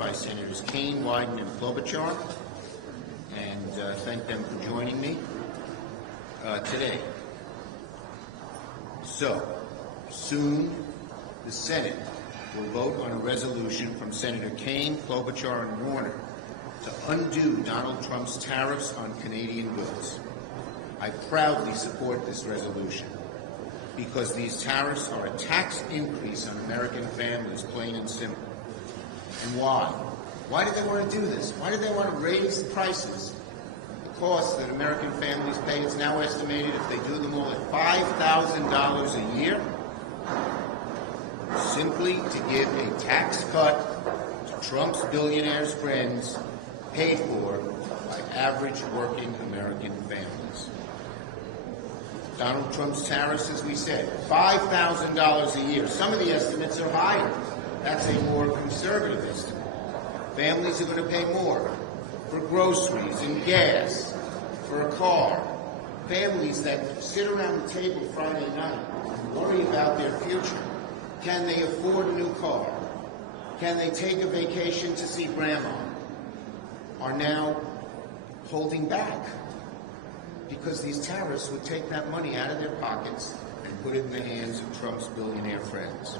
by Senators Kaine, Wyden, and Klobuchar, and thank them for joining me today. So, soon the Senate will vote on a resolution from Senator Kaine, Klobuchar, and Warner to undo Donald Trump's tariffs on Canadian goods. I proudly support this resolution because these tariffs are a tax increase on American families, plain and simple. And why? Why did they want to do this? Why did they want to raise the prices, the costs that American families pay? It's now estimated, if they do them all, at $5,000 a year, simply to give a tax cut to Trump's billionaires' friends, paid for by average working American families. Donald Trump's tariffs, as we said, $5,000 a year. Some of the estimates are higher. That's a more conservative estimate. Families are going to pay more for groceries and gas, for a car. Families that sit around the table Friday night and worry about their future. Can they afford a new car? Can they take a vacation to see grandma? Are now holding back because these tariffs would take that money out of their pockets and put it in the hands of Trump's billionaire friends.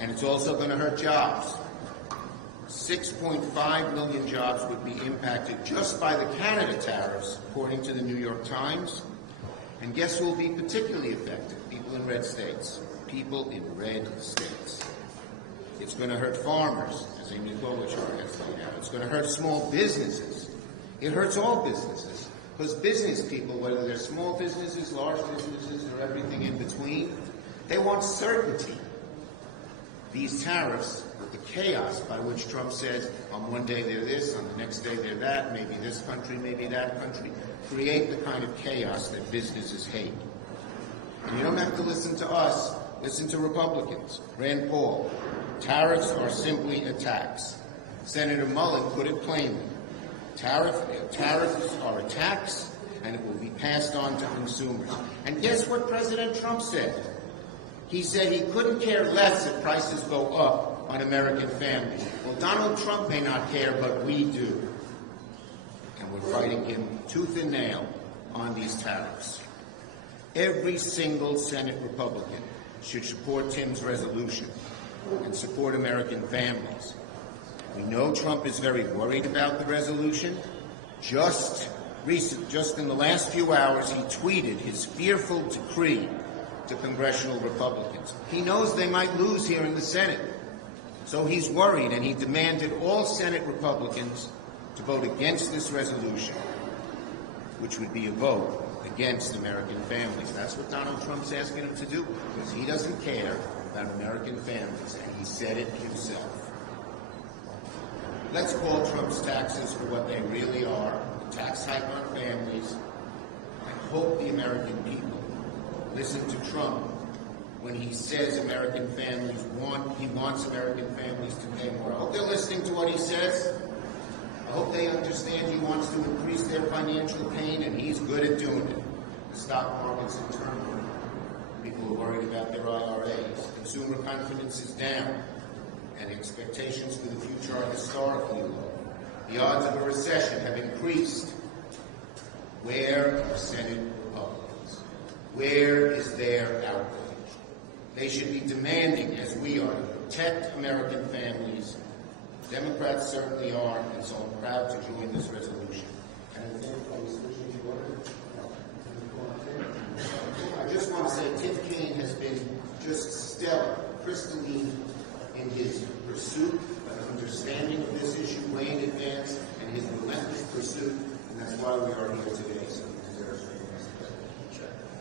And it's also going to hurt jobs. 6.5 million jobs would be impacted just by the Canada tariffs, according to the New York Times. And guess who will be particularly affected? People in red states. People in red states. It's going to hurt farmers, as Amy Klobuchar has laid out. It's going to hurt small businesses. It hurts all businesses, because business people, whether they're small businesses, large businesses, or everything in between, they want certainty. These tariffs, the chaos by which Trump says on one day they're this, on the next day they're that, maybe this country, maybe that country, create the kind of chaos that businesses hate. And you don't have to listen to us. Listen to Republicans. Rand Paul. Tariffs are simply a tax. Senator Mullen put it plainly. Tariffs are a tax, and it will be passed on to consumers. And guess what President Trump said? He said he couldn't care less if prices go up on American families. Well, Donald Trump may not care, but we do. And we're fighting him tooth and nail on these tariffs. Every single Senate Republican should support Tim's resolution and support American families. We know Trump is very worried about the resolution. Just in the last few hours, he tweeted his fearful decree to congressional Republicans. He knows they might lose here in the Senate. So he's worried, and he demanded all Senate Republicans to vote against this resolution, which would be a vote against American families. That's what Donald Trump's asking him to do, because he doesn't care about American families, and he said it himself. Let's call Trump's taxes for what they really are, a tax hike on families, and hope the American people listen to Trump when he says he wants American families to pay more. I hope they're listening to what he says. I hope they understand he wants to increase their financial pain, and he's good at doing it. The stock market's in turmoil. People are worried about their IRAs. Consumer confidence is down, and expectations for the future are historically low. The odds of a recession have increased. Where are Senate Republicans? Where is their outrage? They should be demanding, as we are, to protect American families. Democrats certainly are, and so I'm proud to join this resolution. I just want to say Tim Kaine has been just stellar, crystalline in his pursuit of understanding of this issue.